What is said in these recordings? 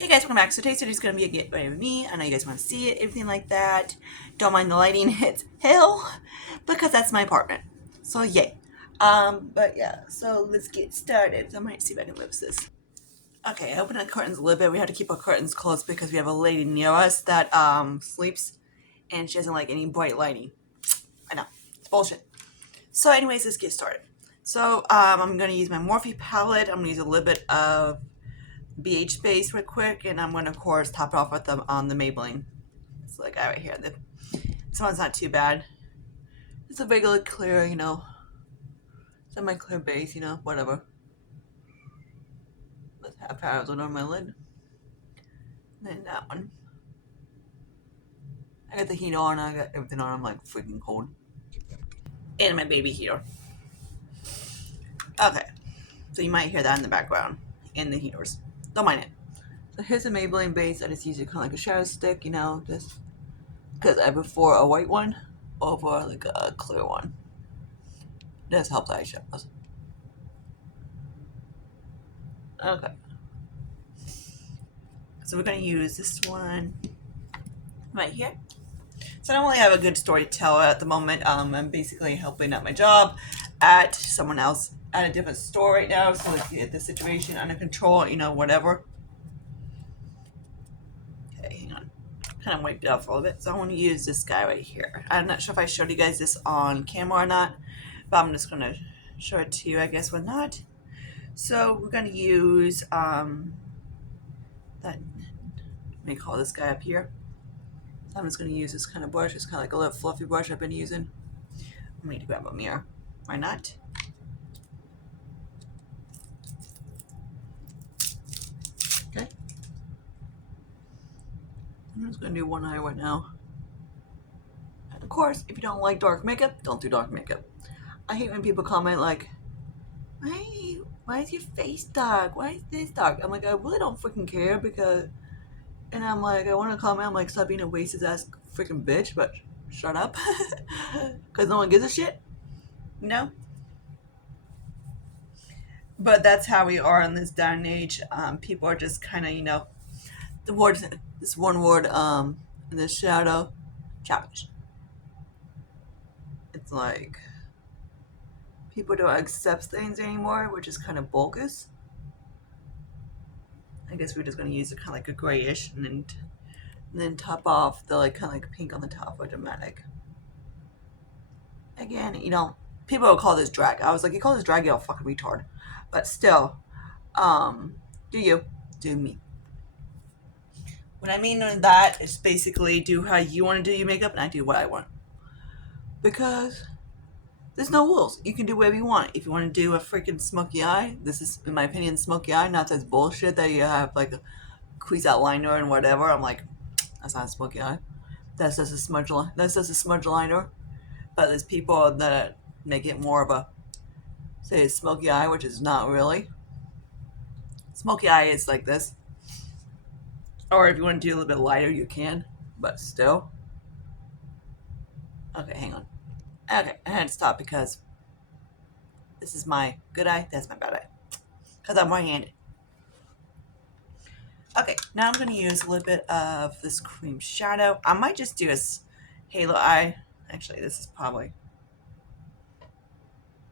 Hey guys, welcome back. So today's video is going to be a get ready with me. I know you guys want to see it, everything like that. Don't mind the lighting, it's hell because that's my apartment. So yay. But yeah, so let's get started. So I might see if I can lift this. Okay, I opened the curtains a little bit. We have to keep our curtains closed because we have a lady near us that sleeps and she doesn't like any bright lighting. I know, it's bullshit. So anyways, let's get started. So I'm going to use my Morphe palette. I'm going to use a little bit of BH base real quick, and I'm going to, of course, top it off with the Maybelline. It's like right here. This one's not too bad. It's a regular clear, semi-clear base, whatever. Let's have powers on my lid. And then that one. I got the heat on. I got everything on. I'm like freaking cold. And my baby heater. Okay. So you might hear that in the background. And the heaters. Don't mind it. So here's a Maybelline base. I just use it kind of like a shadow stick, just because I prefer a white one over like a clear one. It does help the eyeshadows. Okay. So we're going to use this one right here. So I don't really have a good story to tell at the moment. I'm basically helping out my job at someone else at a different store right now. So let's get the situation under control, whatever. Okay, hang on. Kind of wiped it off a little bit. So I want to use this guy right here. I'm not sure if I showed you guys this on camera or not, but I'm just going to show it to you, I guess, when not. So we're going to use let me call this guy up here. So I'm just going to use this kind of brush. It's kind of like a little fluffy brush I've been using. I need to grab a mirror. Why not? Okay. I'm just going to do one eye right now. And of course, if you don't like dark makeup, don't do dark makeup. I hate when people comment like, hey, why is your face dark? Why is this dark? I'm like, I really don't freaking care because... And I'm like, I want to comment, I'm like, stop being a wasted ass freaking bitch, but shut up. Because no one gives a shit. But that's how we are in this day and age. People are just kind of, the word, this one word, in the shadow, challenge. It's like, people don't accept things anymore, which is kind of bogus. I guess we're just going to use it kind of like a grayish, and then top off the like kind of like pink on the top, or dramatic. Again, people will call this drag. I was like, you call this drag, you a fucking retard. But still, do you, do me. What I mean on that is basically do how you want to do your makeup, and I do what I want. Because there's no rules. You can do whatever you want. If you want to do a freaking smoky eye, this is, in my opinion, smoky eye, not this bullshit that you have like a crease outliner and whatever. I'm like, that's not a smoky eye. That's just a smudge line. That's just a smudge liner. But there's people that make it more of a, say, a smoky eye, which is not really. Smoky eye is like this. Or if you want to do a little bit lighter, you can. But still. Okay, hang on. Okay, I had to stop because this is my good eye, that's my bad eye. Because I'm right-handed. Okay, now I'm going to use a little bit of this cream shadow. I might just do a halo eye. Actually, this is probably...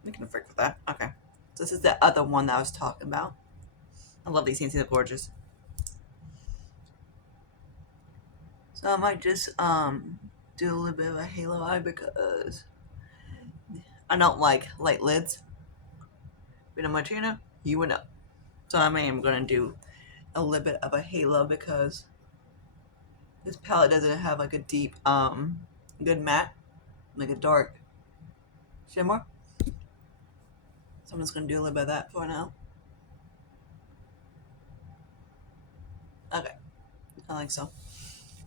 We can freak with that. Okay. So this is the other one that I was talking about. I love these things. They're gorgeous. So I might just do a little bit of a halo eye because I don't like light lids. If you know much, you would know. So I am going to do a little bit of a halo because this palette doesn't have like a deep, good matte, like a dark shimmer. So I'm just going to do a little bit of that for now. Okay, I like so.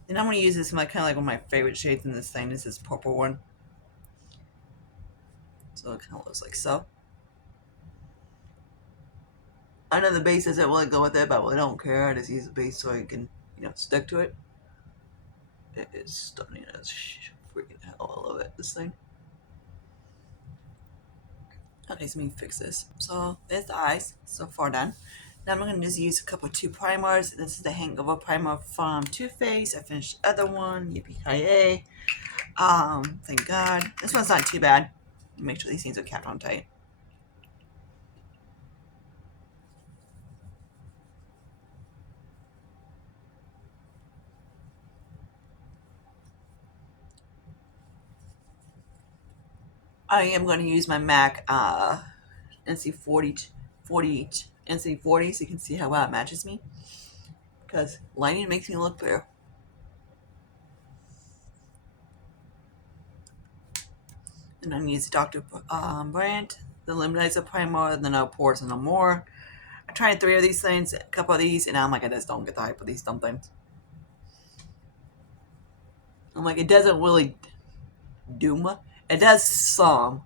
And I'm going to use this in kind of like one of my favorite shades in this thing. This is purple one. So it kind of looks like so. I know the base doesn't really go with it, but I really don't care. I just use the base so I can, stick to it. It is stunning as freaking hell. I love it, this thing. Okay, so let me fix this. So there's the eyes, so far done. Now I'm going to just use a couple of two primers. This is the Hangover primer from Too Faced. I finished the other one. Yippee-ki-yay. Thank God. This one's not too bad. Make sure these things are capped on tight. I am going to use my MAC NC40 NC40 so you can see how well it matches me. Because lighting makes me look fair. And I'm using Dr. Brandt, the Luminizer Primer, and then I'll pour some more. I tried 3 of these things, a couple of these, and I'm like, I just don't get the hype of these dumb things. I'm like, it doesn't really do much. It does some,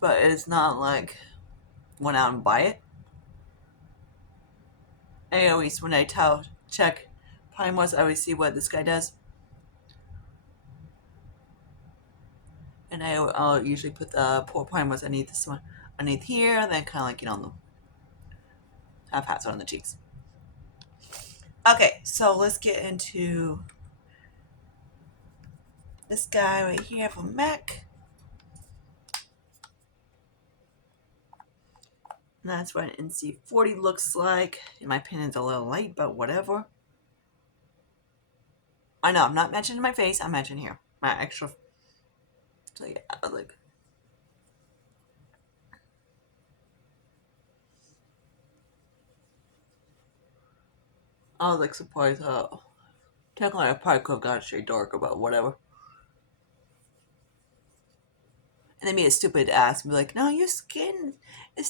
but it's not like went out and buy it. I always, when I check primers, I always see what this guy does. And I'll usually put the pour primers underneath this one, underneath here, and then kind of like, the half hats on the cheeks. Okay, so let's get into this guy right here from MAC. And that's what an NC40 looks like. In my opinion, it's a little light, but whatever. I know, I'm not mentioning my face, I'm mentioning here. My extra. So yeah, like. I was like surprised how. Technically, I probably could have got a shade darker, but whatever. And they made a stupid ass and be like, no, your skin,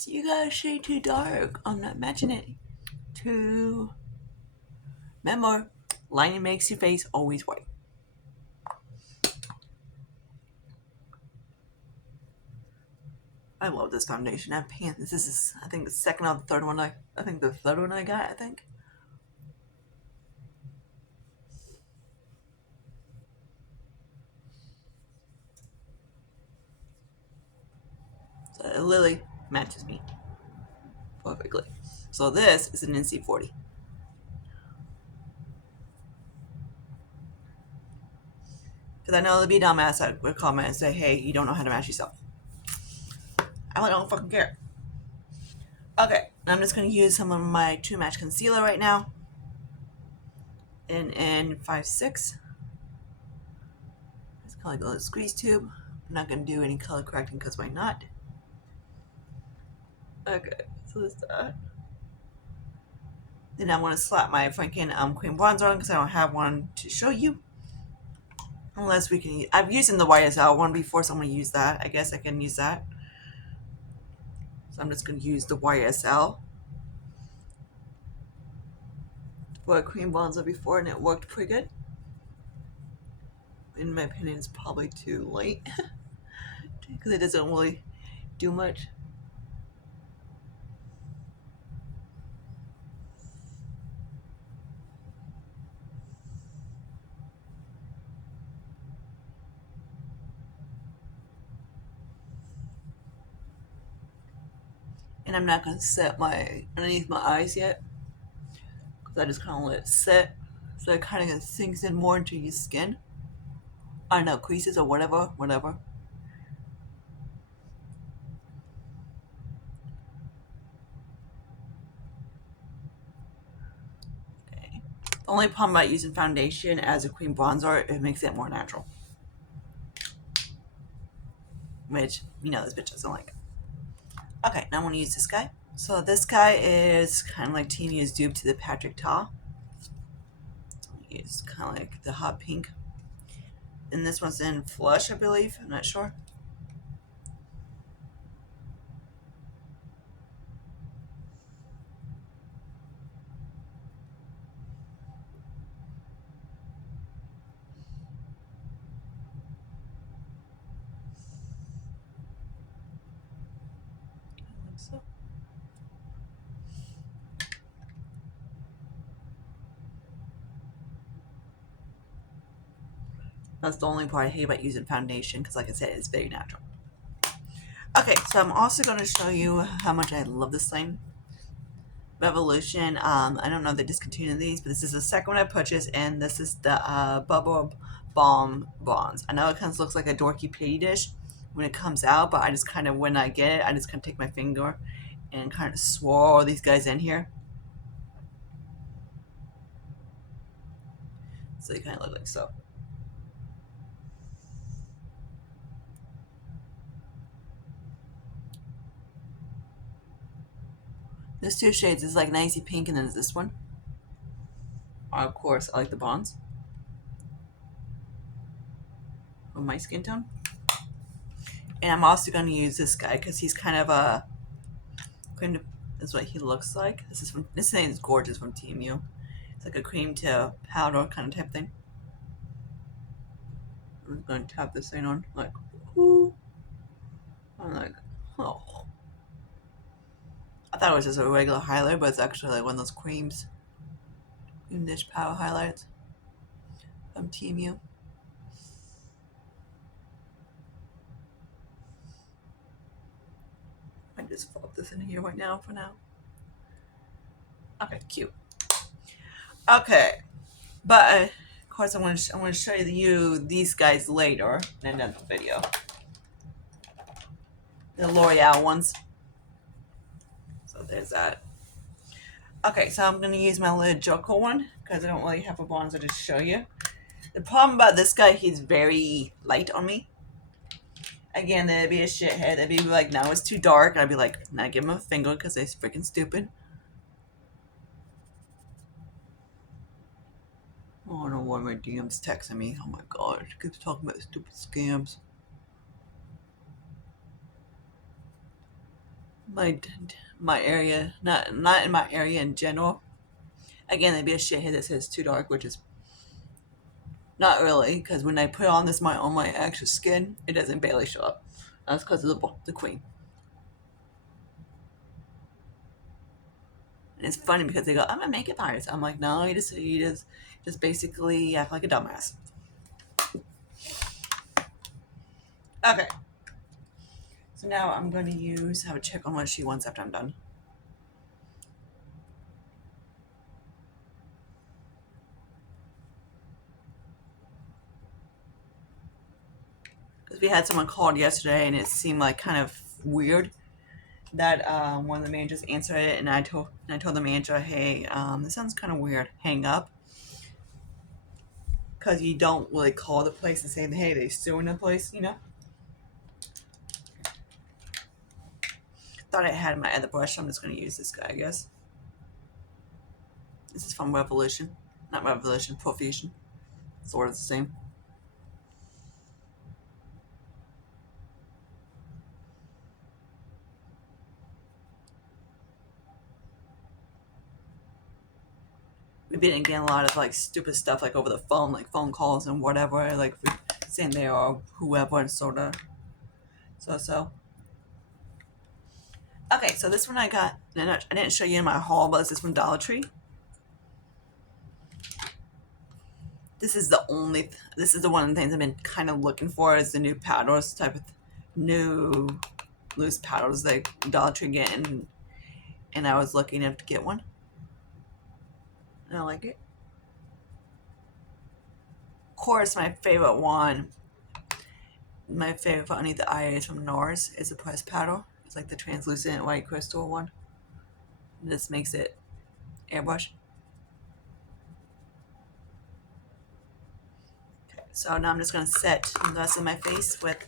you got a shade too dark. I'm not matching it to. Remember, lining makes your face always white. I love this foundation. I have pants. This is, I think, the second or the third one I think the third one I got, I think. So it literally matches me perfectly. So this is an NC40. Because I know there'll be a dumbass that would comment and say, hey, you don't know how to match yourself. I don't fucking care. Okay, I'm just going to use some of my True Match Concealer right now. In N56. It's kind of like a little squeeze tube. I'm not going to do any color correcting because why not? Okay, so that's that. Then I want to slap my Franken cream bronzer on because I don't have one to show you. Unless we can, I've used in the YSL one before, so I'm going to use that. I guess I can use that. So I'm just going to use the YSL for a cream bronzer before, and it worked pretty good. In my opinion, it's probably too late because it doesn't really do much. And I'm not going to set my underneath my eyes yet because I just kind of let it set so it kind of sinks in more into your skin. I don't know, creases or whatever. Okay. The only problem about using foundation as a cream bronzer, it makes it more natural. Which, this bitch doesn't like. Okay, now I'm going to use this guy. So this guy is kind of like Timia's dupe to the Patrick Ta. It's kind of like the hot pink. And this one's in Flush, I believe. I'm not sure. So. That's the only part I hate about using foundation because, like I said, it's very natural. Okay, so I'm also going to show you how much I love this thing. Revolution. I don't know if they discontinued these, but this is the second one I purchased, and this is the Bubble Balm Bronze. I know it kind of looks like a dorky pity dish when it comes out, but I just kind of, when I get it, I just kind of take my finger and kind of swirl these guys in here. So they kind of look like so. There's two shades. It's like an icy pink, and then there's this one. Of course, I like the bonds of my skin tone. And I'm also going to use this guy because he's kind of a cream to, is what he looks like. This thing is gorgeous from TMU. It's like a cream to powder kind of type thing. I'm going to tap this thing on like, whoo. I'm like, oh. I thought it was just a regular highlighter, but it's actually like one of those cream dish powder highlights from TMU. I just pop this in here right now for now. Okay, cute. Okay, but of course I want to show you these guys later in another video. The L'Oreal ones. So there's that. Okay, so I'm going to use my little Joker one because I don't really have a bronzer to show you. The problem about this guy, he's very light on me. Again, there'd be a shithead. They'd be like, no, it's too dark. And I'd be like, nah, give him a finger because they're freaking stupid. Oh, I don't know why my DM's texting me. Oh my god, she keeps talking about stupid scams. My area, not in my area in general. Again, there'd be a shithead that says too dark, which is not really, because when I put on my actual skin, it doesn't barely show up. That's because of the queen. And it's funny because they go, I'm a makeup artist. I'm like, no, you just basically act like a dumbass. Okay. So now I'm going to have a check on what she wants after I'm done. Because we had someone called yesterday and it seemed like kind of weird that one of the managers answered it, and I told the manager, hey, this sounds kind of weird. Hang up. Because you don't really call the place and say, hey, they suing the place, you know? Thought I had my other brush, so I'm just going to use this guy, I guess. This is from Revolution. Not Revolution, Profusion. Sort of the same. We've been getting a lot of like stupid stuff like over the phone, like phone calls and whatever, like saying they are whoever and sort of. So. Okay, so this one I got, I didn't show you in my haul, but this is from Dollar Tree. This is the one of the things I've been kind of looking for is the new powders type of new loose powders like Dollar Tree getting, and I was looking to get one. And I like it. Of course, my favorite underneath the eye is from NARS. It's a pressed powder. It's like the translucent white crystal one. And this makes it airbrush. Okay, so now I'm just going to set the rest of my face with,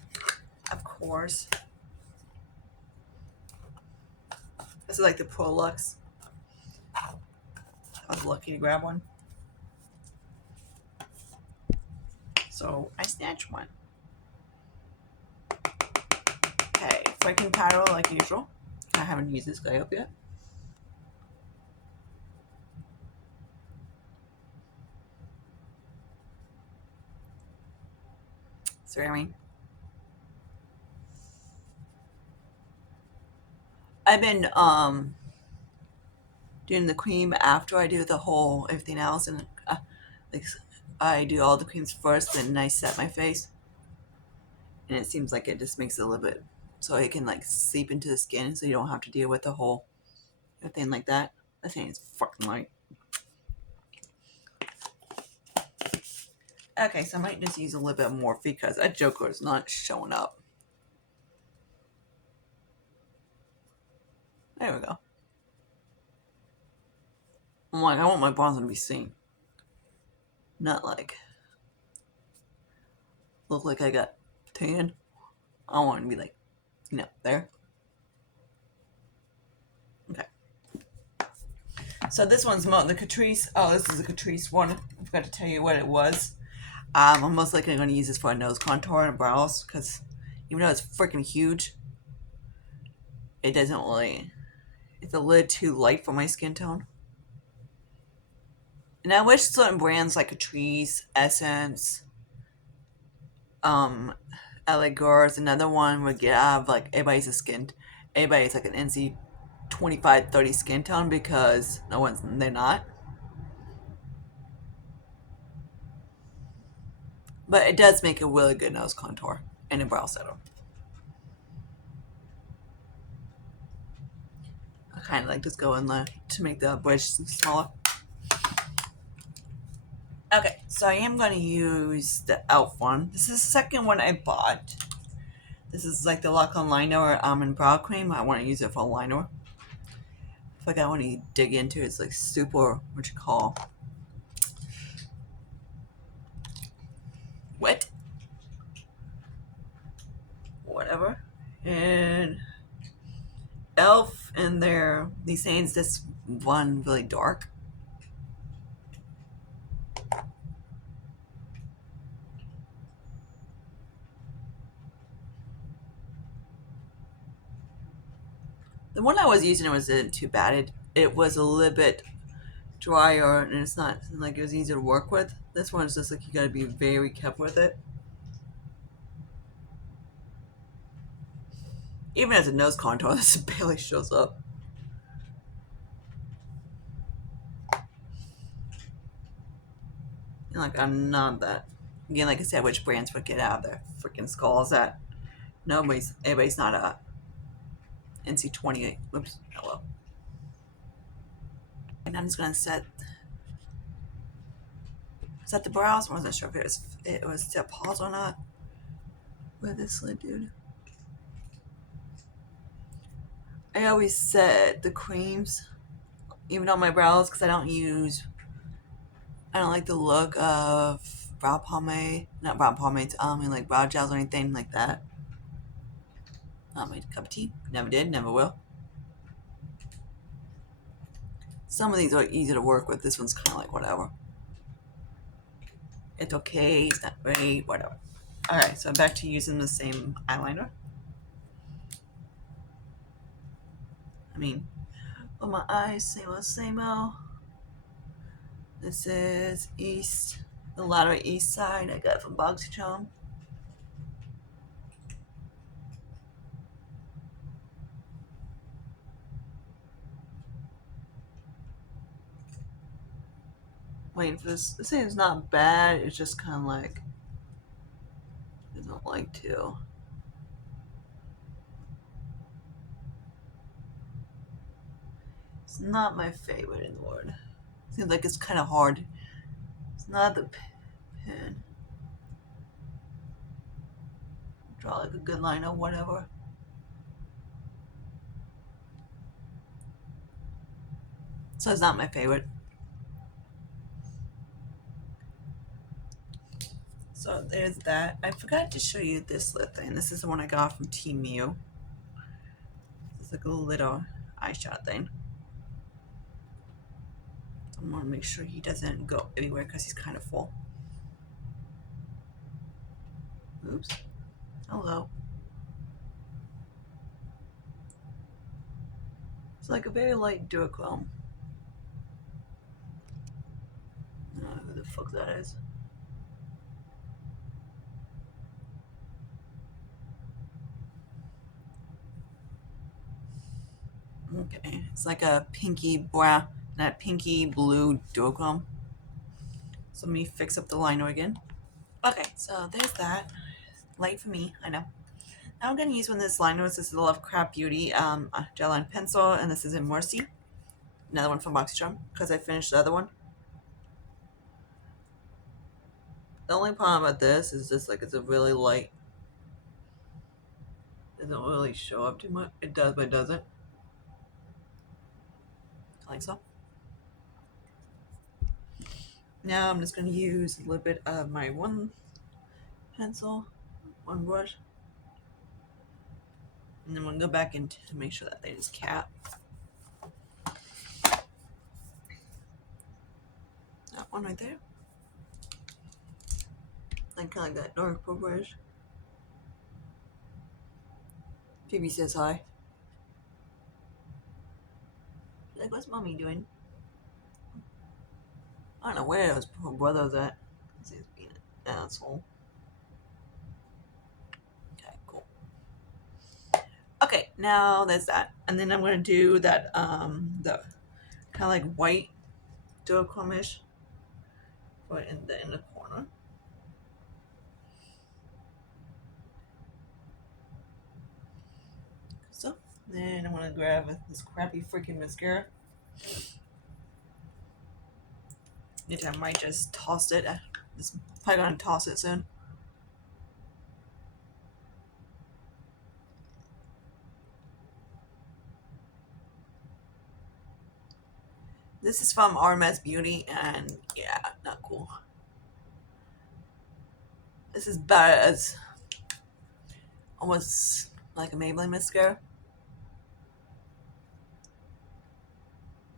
of course, this is like the Prolux. I was lucky to grab one. So I snatched one. Okay, freaking powder like usual. I haven't used this guy up yet. See what I mean? I've been doing the cream after I do the whole everything else, and like I do all the creams first, then I set my face, and it seems like it just makes it a little bit so it can like seep into the skin, so you don't have to deal with the whole thing like that. This thing is fucking light. Okay, so I might just use a little bit more because that Joker is not showing up. There we go. I'm like, I want my bronzer to be seen. Not like, look like I got tan. I want it to be like, there. Okay. So this one's the Catrice. Oh, this is a Catrice one. I forgot to tell you what it was. I'm most likely going to use this for a nose contour and brows because even though it's freaking huge, it doesn't really, it's a little too light for my skin tone. And I wish certain brands like Catrice, Essence, LA Girls, another one would get out of like everybody's like an NC 25, 30 skin tone because they're not. But it does make a really good nose contour and a brow setter. I kind of like just go in there to make the bridge smaller. Okay, so I am going to use the e.l.f. one. This is the second one I bought. This is like the Lock-On Liner or Almond Brow Cream. I want to use it for a liner. I feel like I want to dig into it. It's like super, what you call, wet. Whatever. And e.l.f. and these things, this one really dark. The one I was using wasn't too bad. It was a little bit drier and it's not like it was easy to work with. This one is just like you gotta be very careful with it. Even as a nose contour, this barely shows up. And like I'm not that. Again, like I said, which brands would get out of their freaking skulls that everybody's not a NC28. Oops, hello. And I'm just gonna set the brows. I wasn't sure if it was to pause or not with this lid, dude. I always set the creams even on my brows because I don't like the look of brow pomade, not brow pomades, like brow gels or anything like that. Not my cup of tea. Never did, never will. Some of these are easy to work with. This one's kind of like whatever. It's okay, it's not great, whatever. Alright, so I'm back to using the same eyeliner. I mean, on my eyes, same old. This is the lateral east side I got from BoxyCharm. Waiting for this. This thing is not bad. It's just kind of like I don't like to. It's not my favorite in the world. Seems like it's kind of hard. It's not the pen. Draw like a good line or whatever. So it's not my favorite. So there's that. I forgot to show you this lip thing. This is the one I got from Temu. It's like a little eyeshadow thing. I want to make sure he doesn't go everywhere because he's kind of full. Oops. Hello. It's like a very light duochrome. I don't know who the fuck that is. Okay, it's like a pinky brown, not pinky blue duochrome. So let me fix up the liner again. Okay, so there's that. Light for me, I know. Now I'm going to use one of this liners. This is the Lovecraft Beauty gel line pencil, and this is in Mercy. Another one from BoxyCharm because I finished the other one. The only problem with this is just like it's a really light. It doesn't really show up too much. It does, but it doesn't. I like so. Now I'm just going to use a little bit of my one pencil, one brush, and then I'm going to go back and make sure that they just cap. That one right there. And kind of like that dark purple brush. Phoebe says hi. Like, what's mommy doing? I don't know where his poor brother's at. He's being an asshole. Okay, cool. Okay, now there's that. And then I'm going to do that, the kind of like white duochrome-ish right in the corner. So, then I'm going to grab this crappy freaking mascara. I might just toss it. Just probably going to toss it soon. This is from RMS Beauty, and yeah, not cool. This is better as almost like a Maybelline mascara.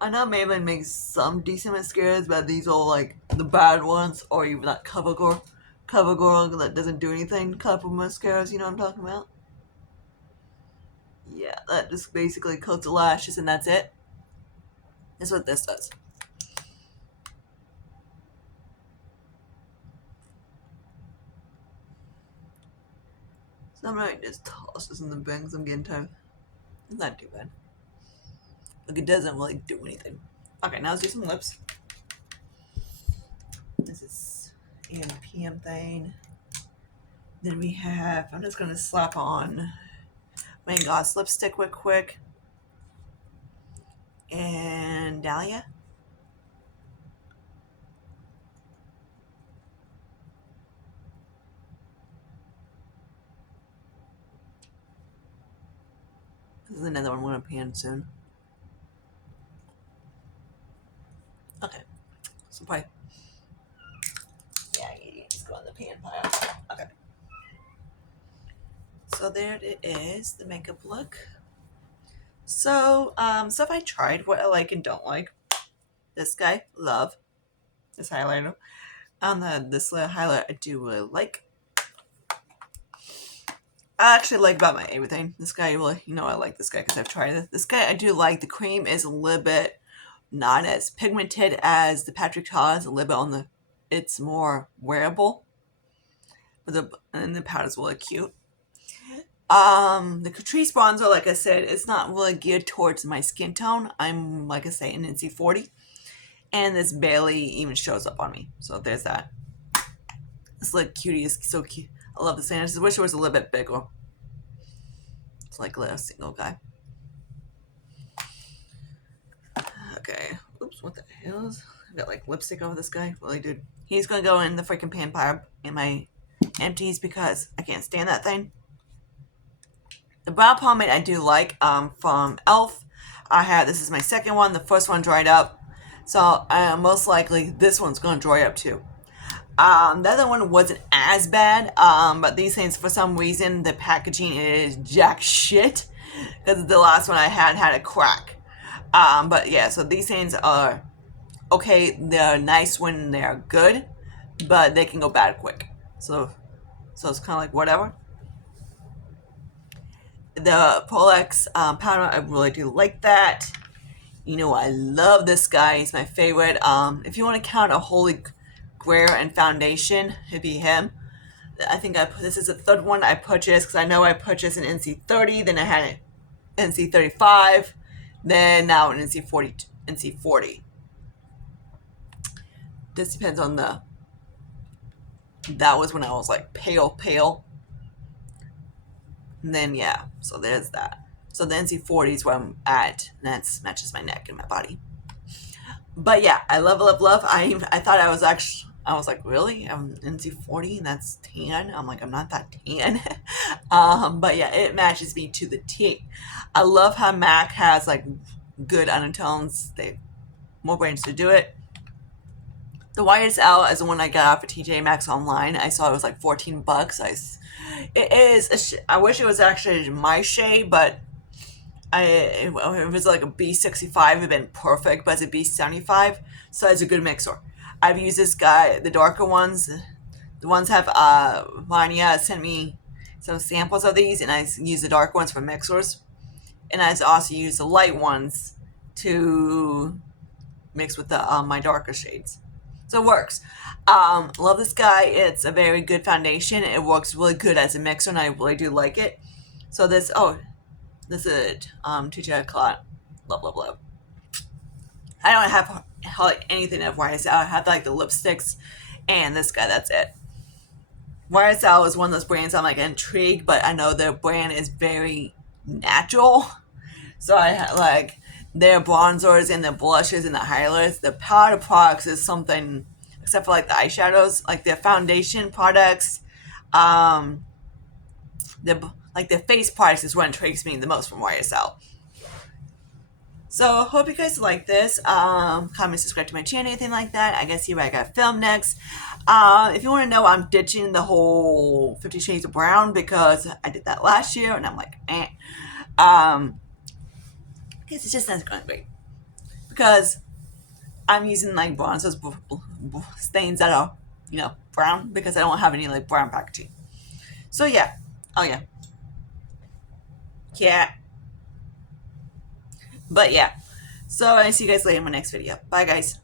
I know Maybelline makes some decent mascaras, but these are like the bad ones, or even that CoverGirl that doesn't do anything. Couple mascaras, you know what I'm talking about? Yeah, that just basically coats the lashes and that's it. That's what this does. So I might just toss this in the bin because I'm getting tired. It's not too bad. Like, it doesn't really do anything. Okay, now let's do some lips. This is AM PM thing. Then we have, I'm just going to slap on my Goss lipstick real quick. And Dahlia. This is another one I'm going to pan soon. Okay. So probably, yeah, you just go in the pan pile. Okay. So there it is, the makeup look. So, stuff I tried, what I like and don't like. This guy, love. This highlighter. This little highlight I do really like. I actually like about my everything. This guy, really, you know, I like this guy because I've tried it. This guy I do like. The cream is a little bit not as pigmented as the Patrick Ta. A little bit on the, it's more wearable. And the powder's really cute. The Catrice bronzer, like I said, it's not really geared towards my skin tone. I'm, like I say, an NC40. And this barely even shows up on me. So there's that. This little cutie is so cute. I love this thing. I just wish it was a little bit bigger. It's like a little single guy. Okay. Oops, what the hell is... I got like lipstick over this guy. Really, dude. He's gonna go in the freaking pan pile in my empties because I can't stand that thing. The brow pomade I do like from e.l.f. This is my second one. The first one dried up. So most likely this one's going to dry up too. The other one wasn't as bad, but these things, for some reason, the packaging is jack shit. Because the last one I had a crack. But yeah, so these things are okay. They're nice when they're good, but they can go bad quick. So it's kind of like whatever. The Polex powder, I really do like that. You know, I love this guy. He's my favorite. If you want to count a holy grail and foundation, it'd be him. I think this is the third one I purchased because I know I purchased an NC30, then I had an NC35, then now an NC40. This depends on that was when I was like pale. And then yeah, so there's that. So the NC40 is where I'm at, and that matches my neck and my body. But yeah, I love. I thought I was actually. I was like, really? I'm NC40 and that's tan. I'm like, I'm not that tan. But yeah, it matches me to the T. I love how MAC has like good undertones. They more brands to do it. The YSL is the one I got off of TJ Maxx online. I saw it was like 14 bucks. It is. I wish it was actually my shade, but if it was like a B65, it'd been perfect. But it's a B75, so it's a good mixer. I've used this guy, the darker ones. The ones have Vanya sent me some samples of these, and I use the dark ones for mixers, and I also use the light ones to mix with the my darker shades. So it works. Love this guy. It's a very good foundation. It works really good as a mixer, and I really do like it. So this is it. TJ Clot. Love. I don't have like anything of YSL. I have like the lipsticks and this guy. That's it. YSL is one of those brands I'm like intrigued, but I know their brand is very natural. So I like their bronzers and the blushes and the highlights. The powder products is something, except for like the eyeshadows, like their foundation products. Um, the face products is what intrigues me the most from YSL. So hope you guys like this. Comment, subscribe to my channel, anything like that. I guess see what I got filmed next. If you want to know, I'm ditching the whole 50 Shades of Brown because I did that last year, and I'm like, eh. I guess it's just not going to be because I'm using like bronzers, stains that are brown because I don't have any like brown packaging. So yeah, oh yeah, yeah. But yeah. So I see you guys later in my next video. Bye guys.